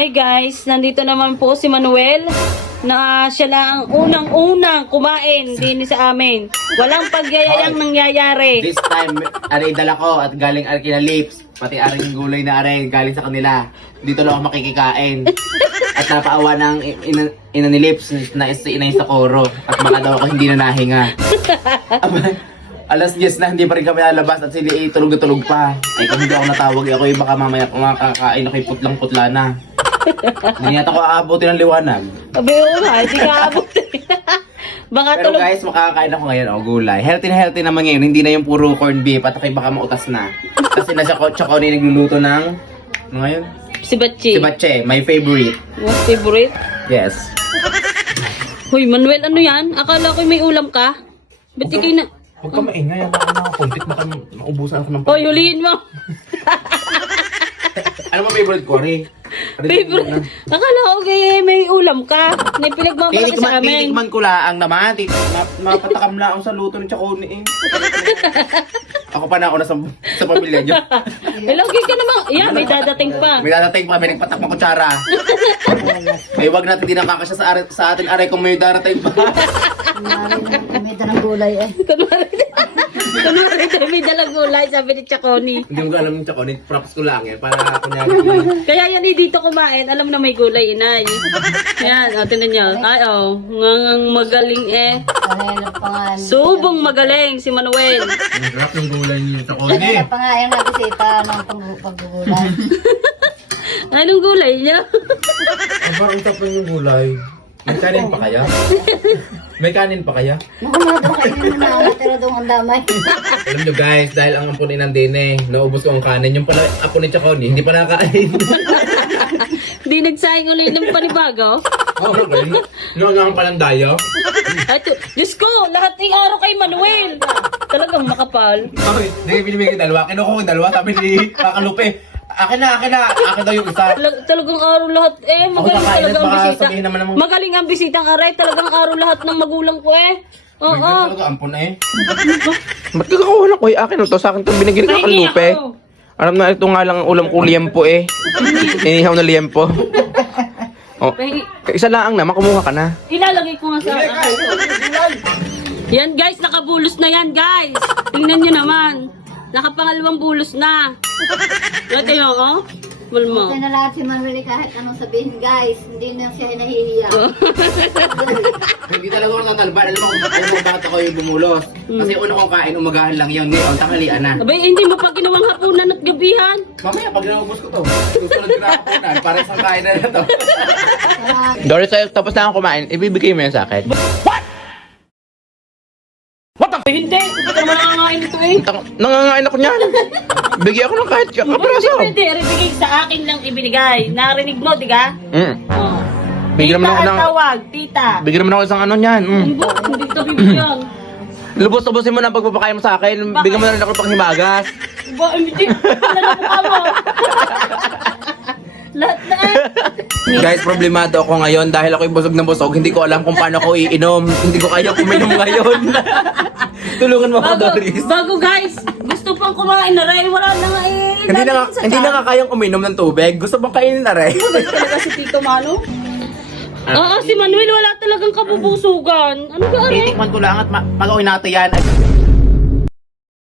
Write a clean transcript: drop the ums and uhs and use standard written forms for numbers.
Hi guys, nandito naman po si Manuel na siya lang ang unang-unang kumain din sa amin. Walang pagyayayang nangyayari. This time, aray dala ko at galing Arkina Lips. Pati aring gulay na aray galing sa kanila. Dito lang ako makikikain. At napaawa ng ina ni Lips na inay sa koro. At baka daw ako hindi na nahinga. Alas 10 na hindi pa rin kami lalabas at sila tulog na tulog pa. Ay kung hindi ako natawag, ako yung baka mamaya makakain ako yung putlang-putla na. Hindi yata ko aabutin ng liwanag. Sabi ko nga, hindi ka abot. Baka Pero tulog. guys, makakain ako ngayon, gulay. Healthy na healthy naman ngayon, hindi na yung puro corned beef at ako'y baka mautas na. Kasi nasa Chaconi nagluluto ng, ano ngayon? Si Batchi. Si Batche, my favorite. Most favorite? Yes. Hoy, Manuel, ano yan? Akala ko may ulam ka? Ba't ikay na... Huwag ka maingay, ang mga kontit, maubusan ako ng Hoy, huliin mo. Ano mo favorite ko, Ray? Favorite. Akala ko may ulam ka. May pinagmamalaki sa amin. Tinikman ko laang naman. Mapatakam na ako sa luto ng Chaconi eh. Ako pa na ako sa pamilya nyo. Eh, lagi ka naman. Yeah, may dadating pa. May darating pa, may nagpatak na kutsara. Ay, wag natin dinakakasya sa atin, aray, kung may darating pa. May dalang gulay eh. Kunwari may dalang gulay, sabi ni Chaconi. Hindi mo alam yung Chaconi, props ko lang eh, para kunyari. Kaya yan dito kumain, alam na may gulay, inay. Yan, o, tinan nyo. Ay, o, ngangang magaling eh. Kanina pa nga. Subong magaling si Manuel. Ang sarap ng gulay niyo, Chaconi. Kanina pa nga yung nabisita ng paggugulay. Anong gulay niya? Ang parang tapon yung gulay. May kanin pa kaya? May kanin pa kaya? Naku na daw kainin mo na pero doon ang damay. Alam nyo guys, dahil ang ampun ng Dine, naubos ko ang kanin. Yung pala apo ni Chaconi, hindi pa nakakain. Di nagsayang ulit ng panibago? Oo, okay. Noon palang dayo. At, Diyos ko, lahat ng araw kay Manuel. Talagang makapal. Okay, hindi pinimigay dalawa. Kinuha ko yung dalawa, sabi ni Kakalupe. Akin na. Akin daw yung isa. Talagang araw lahat eh. Magaling Ako talaga ang baka bisita. sabihin naman ng- Magaling ang bisitang aray. Talagang araw lahat ng magulang ko eh. Oo. May talaga ampun eh. Ba't kakakuha ko akin to? Sa akin itong binigyan ng Pahingi kalupe. ako. Alam na ito nga lang ang ulam ko liempo eh. Inihaw na liempo. Oh, Pahingi. isa lang naman, kumuha ka na. Ilalagay ko nga sa... Yan guys, nakabulos na yan guys. Tingnan nyo naman. Nakapangalawang bulos na. Ito yun, oh. Bulmo. Okay na lahat si Manuel kahit anong sabihin guys. Hindi na siya nahihiya. Hindi talaga ako natalba. Alam mo bakit ako yung bumulos. Kasi una kong kain, umagahan lang yun. Ngayon, tanghalian na. Abay, hindi mo pa ginawang hapunan at gabihan. Mamaya, pag naubos ko to, susunod ko na kapunan. Para isang kain na to. Doris, tapos na akong kumain, ibibigay mo yan sa akin. Ay, hindi. Hindi ka naman nangangain ito eh. Nangangain ako niyan. Bigyan ako ng kahit kapiraso. Hindi, ibigay sa akin lang ibinigay. Narinig mo, di ka? Oh. Bigyan Tita naman ako ang ng... tawag, tita. Bigyan naman ako isang ano niyan. Hindi ka bibigyan. Lubos-lubosin mo na ang pagpapakain mo sa akin. Bigyan mo na rin ako ng panghimagas. Ba, hindi. Wala na mukha mo. Lahat na eh. Guys, problemado ako ngayon dahil ako'y busog na busog. Hindi ko alam kung paano ako iinom. Hindi ko kaya kuminom ngayon. Tulungan mo ako, Doris. Bago guys, gusto pang kumain na rin. Wala na nga eh. Hindi na nga kayang uminom ng tubig. Gusto bang kainin na rin? Mabait talaga si Tito Mano. Oo, si Manuel wala talagang kabubusugan. Ano ba rin? Titikman ko lang at mag-uwi natin yan.